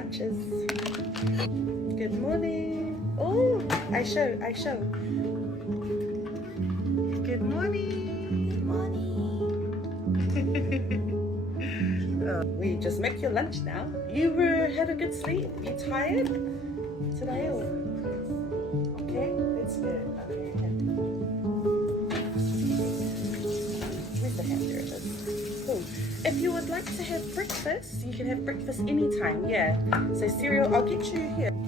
lunches. Good morning. Oh, I show. Good morning. Good morning. We just make your lunch now. You had a good sleep? You tired today? Or? Okay, that's good. Okay. Where's the ham? There it is. Cool. If you would like to have breakfast, you can have breakfast anytime. Yeah. So cereal, I'll get you here. I'll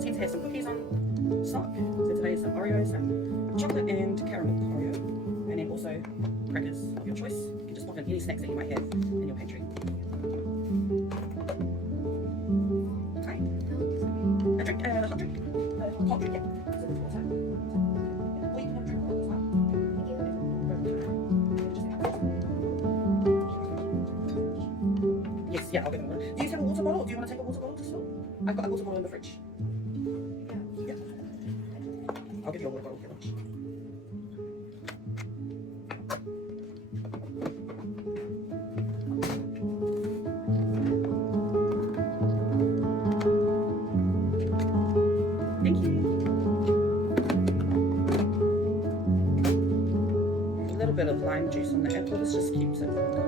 tend to have some cookies on stock. So today is some Oreos, some chocolate and caramel Oreo, and then also crackers of your choice. You can just pop in any snacks that you might have in your pantry. Okay. A drink, hot drink, cold drink, yeah. So with water. Or you can have a drink as well. Yes, yeah, I'll give them water. Do you have a water bottle? Do you want to take a water bottle to store? I've got a water bottle in the fridge. Yeah. I'll give you a water bottle for lunch. Thank you. A little bit of lime juice on the apple. This just keeps it nice.